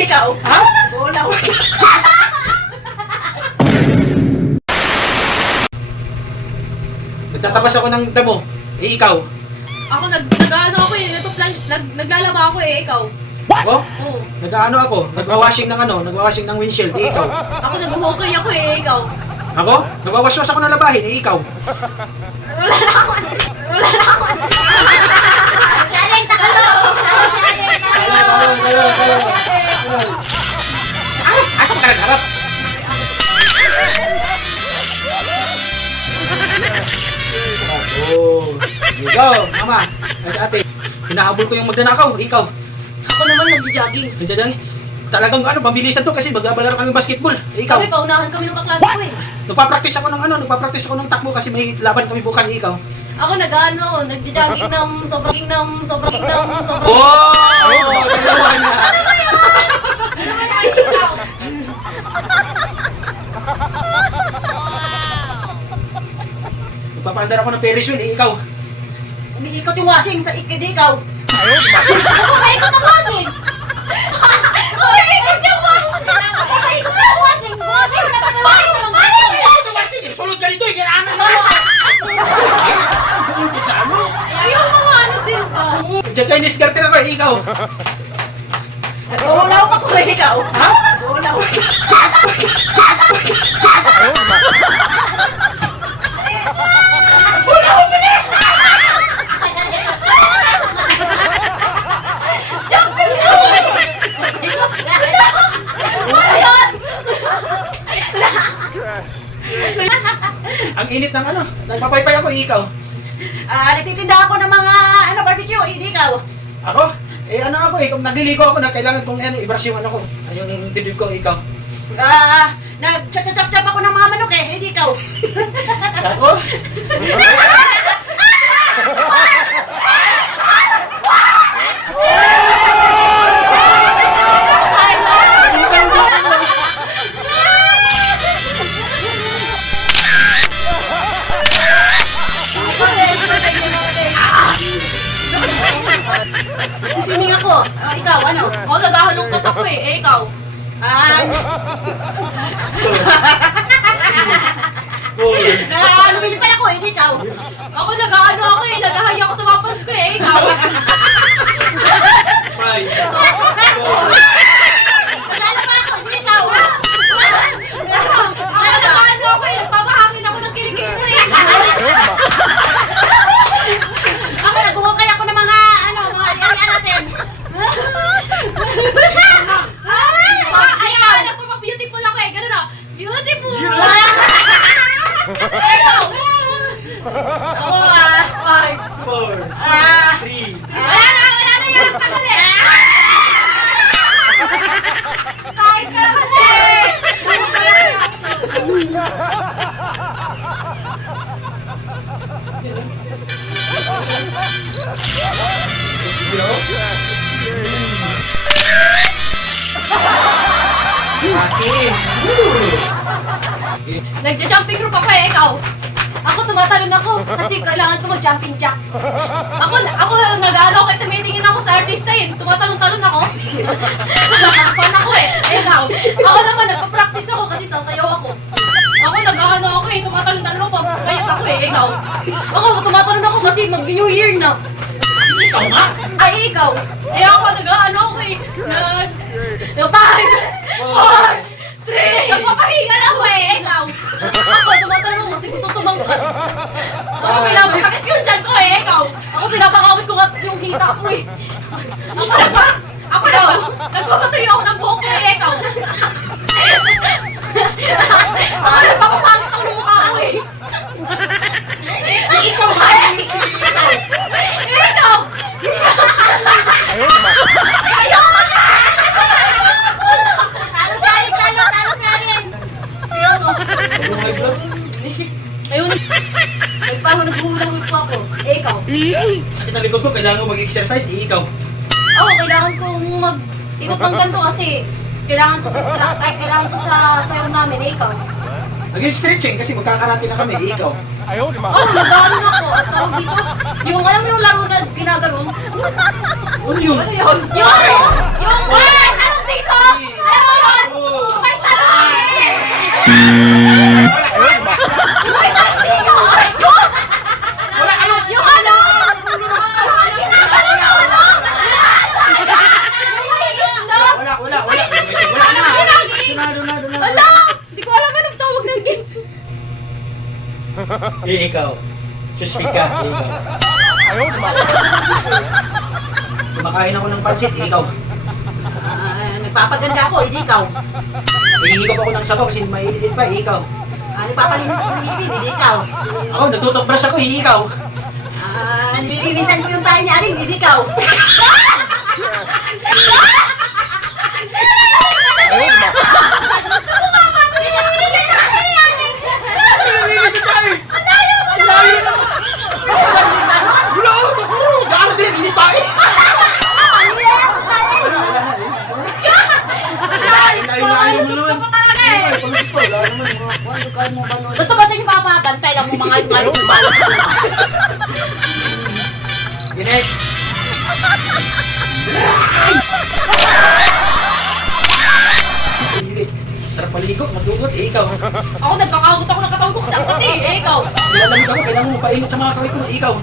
ikaw. Ha? Bola ko. Nagtatabas ako ng damo. Eh, ikaw. Ako nag-ano ako eh, naglalaba ako eh, ikaw. Ako? Oo. Nag-ano ako? Nagwawashing ng nagwawashing ng windshield. Eh, ikaw. Ako nag-hokey ako eh, ikaw. Ako? Nagwawashwas ako ng labahin. Eh, ikaw. Wala na ako. Challenge ako. Asa ka nagharap? Oh, ikaw, mama. Kasi ate, hinahabol ko yung magnanakaw. Ikaw. Ako naman nag-jogging. Nandiyan talagang pabilisan to kasi magbabalaro kami basketball. Eh, ikaw. Kami, paunahan kami ng kaklase ko eh. Nagpa-practice ako ng takbo kasi may laban kami bukas. Eh, ikaw. Ako nag-ano ako, nag-jogging ng sobrang. Oh! Dalawa na. Ano ba naman ikaw? Nagpapaandar ako ng Ferris wheel. Eh, ikaw. Umiikot yung washing sa ikaw. Umiikot ang washing! Umiikot yung washing! Umiikot yung washing. Bakit naman yung washing? Sulod ka dito. Kailangan mo. Bukol po sa ano? Yung mga ano din ba? Chinese garter ako. Eh, ikaw. Bola ko pa ikaw. Ha? Bola ko. Ang init ng nagpapaypay ako. Eh, ikaw. Nagtitinda ako ng mga barbecue. Hindi ikaw. Ako? Eh, ako eh. Kung nagliligo ako na kailangan kong i-brush yung ko. Yung dibdib ko. Ikaw. Nag-chap-chap ako ng mga manok eh. Hindi ikaw. Ako? Siswimming ako. Ikaw, ano? Ako naghahalongkat ako eh, ikaw. Lumilipad ako. Hindi ikaw. Ako nag-ano ako eh, naghahay ako sa mapans ko eh, ikaw. Five. Naglalaba ako. Hindi ikaw. Ako nag-ano ako eh, nagpapahangin ako ng kilikili ko eh, ikaw. Ako, nag-hukay ako ng mga ari-arian natin. Ikaw, nagpapa-beautiful ako eh, gano'n ah. Beautiful! Ikaw! Ako, Five. Four. Three. Wala na yan, tagal eh. Kahit ka naman eh. Asim. Nagja-jumping rope ako eh, ikaw. Ako tumatalon ako kasi kailangan ko mag-jumping jacks. Ako nag-ano ako, tumitingin ako sa artista eh. Tumatalon-talon ako. Fan ako eh. Ikaw. Ako naman, nagpa-practice ako kasi sasayaw ako. Ako nag-ano ako eh, tumatalon-talon ako, layat ako eh, ikaw. Ako tumatalon ako kasi mag-New Year na. Ikaw nga. Ay, ikaw. Eh ako nag-ano ako eh. Five, four, three. Nagpapahinga lang ako eh, ikaw. Ako tumatalon ako kasi gusto tumangkas. Ako pinapakakit yung dyan ko eh, ikaw. Ako pinapakawit ko nga yung hita ko eh. Ako nagpapatayo ako ng buhok ko eh, ikaw. Ako nagpapapangit ako ng mukha ko eh. ikaw ba? Ikaw! Ayoko na! Talo sa akin. Ano high blood? Ayun, naghuhula-hula po ako. Eh, ikaw. Sakit ng likod ko. Kailangan ko mag-exercise. Eh, ikaw. Oo, kailangan kong mag-ikot ng ganito kasi kailangan to sa kailangan to sa sayaw namin. Eh, ikaw. Nag-stretching kasi magkakarate na kami. Eh, ikaw. Oo, nag-ano na ako. At tawag dito, alam mo yung laro na ginagaroon? Ano yun? Ano yun? Yung ano? Yung, anong dito? Eh, ikaw. Suspect ka, eh, ikaw. Kumakain ako ng pansit, eh, ikaw. Nagpapaganda ako, hindi ikaw. Hihigop ako ng sabaw kasi mainit pa, eh, ikaw. Nagpapalinis ako ng ngipin, hindi ikaw. Ako, nagtututbrush ako, eh, ikaw. Nililinisan ko yung tayo ni Aring, hindi ikaw. Wala! Gaano din, inis tayo! Malusot ka pa talaga eh. Totoo ba sa inyo papabantay lang mo mga yung balot? Okay, next! Sarap palikot, magdugot, eh, ikaw. Ako nagkakagot ako ng katawan ko kasi ang kati eh. Ikaw. Nilalamig ako, kailangan mo painit sa mga kaway ko, eh, ikaw.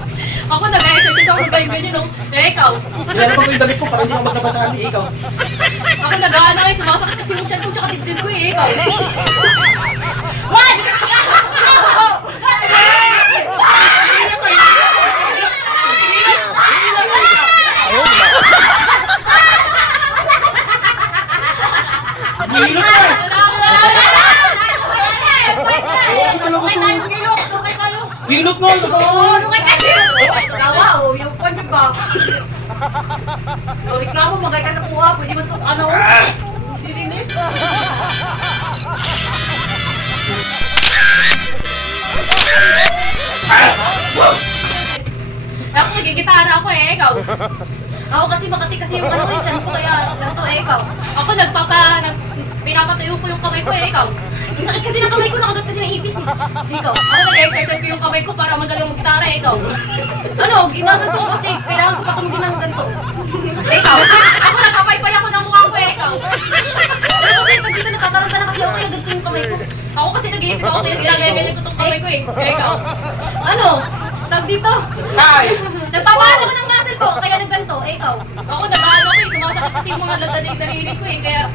Ako nag-exercise ako ng ganyan no. Eh, ikaw. Nilalabang ko yung damit ko para hindi ka magkabasaan, eh, ikaw. Ako nag-ano eh. Sumasakit kasi yung tiyan ko tsaka dibdib ko eh. Ikaw. What? Mahilot ka! Lukay tayo, gilok. Lukay tayo. Hilot mo! Oo, lukay tayo. Kawa, yung kanya ba? Reklamo, magay ka sa kuha. Pwede mo ito, ano? Dilinis. Ako nagigitara ako eh. Ikaw. Ako kasi makati kasi yung ano yung tiyan ko kaya ganito eh. Ikaw. Ako pinapatayo ko yung kamay ko eh. Ikaw. Ang sakit kasi ng kamay ko, nakagat kasi ng ipis eh. Ikaw. Ako nag-exercise ko yung kamay ko para magaling magtara eh. Ikaw. Ano, ginaganto ko kasi kailangan ko patong din ng ganito. Ikaw. Ako nagpapaypay ako ng mukha ko eh. Ikaw. Pero kasi pag dito natataranta na kasi ako kaya ganito yung kamay ko. Ako kasi nag-iisip ako kaya ginagayagan ko tong kamay ko eh. Ikaw. Ano? Tag dito. Hi! Nagpapaano ko ng muscle ko, kaya nagganto, eh ikaw. Ako nag-ano ko eh, sumasakit kasi yung mga daliri ko eh, kaya...